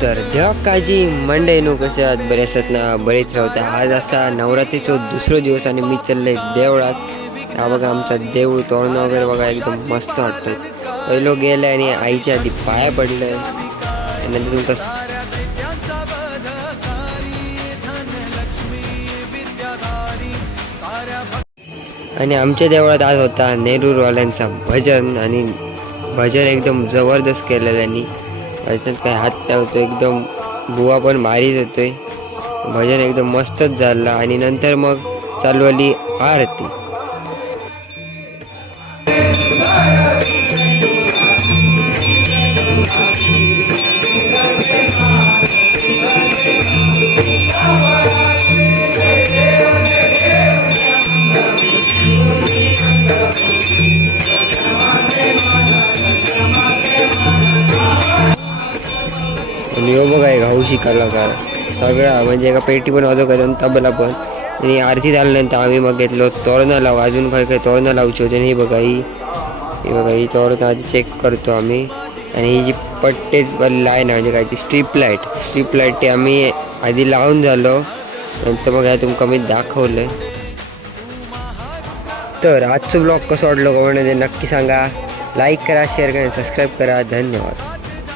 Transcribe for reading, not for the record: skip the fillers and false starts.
तर देवाकाजी मंडई नो कशा आहात? बरे असत ना? बरेच राहता. आज असा नवरात्रीचा दुसरा दिवस आणि मी चालले देवळात. हा बघा आमचा देऊळ तोरण वगैरे बघा एकदम मस्त वाटतं. पहिलो गेले आणि आईच्या आधी पाया पडलं आणि नंतर तुमका आणि आमच्या देवळात आज होता नेरूरवाल्यांचा भजन आणि भजन एकदम जबरदस्त केलेलं आणि त्याच्यात काय हात लावतो एकदम बुवा पण भारीच होतोय. भजन एकदम मस्तच झालं आणि नंतर मग चालू आली आरती. आणि हो बघा एक हौशी कलाकार सगळा म्हणजे एका पेटी पण वाजवत आणि तबला पण. आणि आरती झाल्यानंतर आम्ही मग घेतलो तोरणं लावू. अजून काही काही तोरणं लावची होती. आणि ही बघा ही तोरणं आधी चेक करतो आम्ही. आणि ही जी पट्टे लाईन आहे म्हणजे काय ती स्ट्रीप लाईट ती आम्ही आधी लावून झालो. नंतर मग ह्या तुमका मी दाखवलं. तर आजचं ब्लॉग कसं वाटलं कमेंटमध्ये नक्की सांगा. लाईक करा, शेअर करा, सबस्क्राईब करा. धन्यवाद.